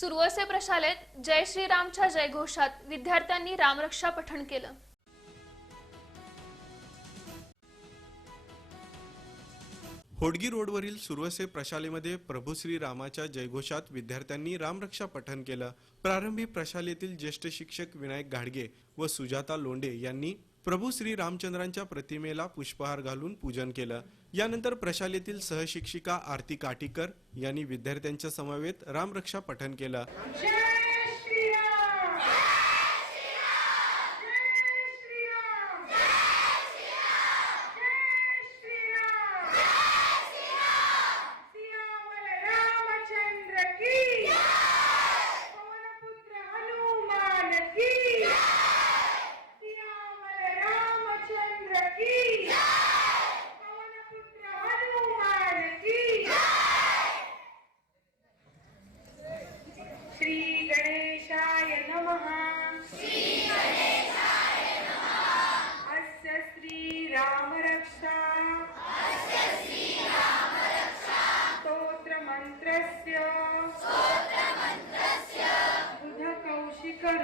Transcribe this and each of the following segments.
सुरवसे प्रशालेत जय श्रीरामच्या जयघोषात विद्यार्थ्यांनी रामरक्षा पठण केलं. होडगी रोडवरील सुरवसे प्रशालेमध्ये प्रभू श्री रामाच्या जयघोषात विद्यार्थ्यांनी रामरक्षा पठण केलं. प्रारंभी प्रशालेतील ज्येष्ठ शिक्षक विनायक घाडगे व सुजाता लोंडे यांनी प्रभू श्री रामचंद्रांच्या प्रतिमेला पुष्पहार घालून पूजन केलं. यानंतर प्रशालेतील सहशिक्षिका आरती काटीकर यांनी विद्यार्थ्यांच्या समवेत रामरक्षा पठण केलं.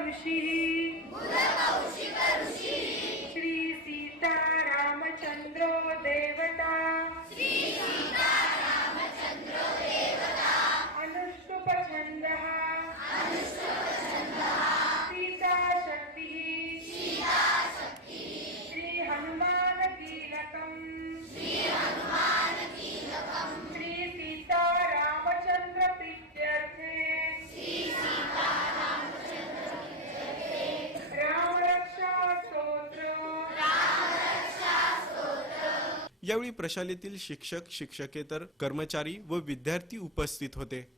ऋषी यावेळी प्रशालेतील शिक्षक शिक्षकेतर कर्मचारी व विद्यार्थी उपस्थित होते.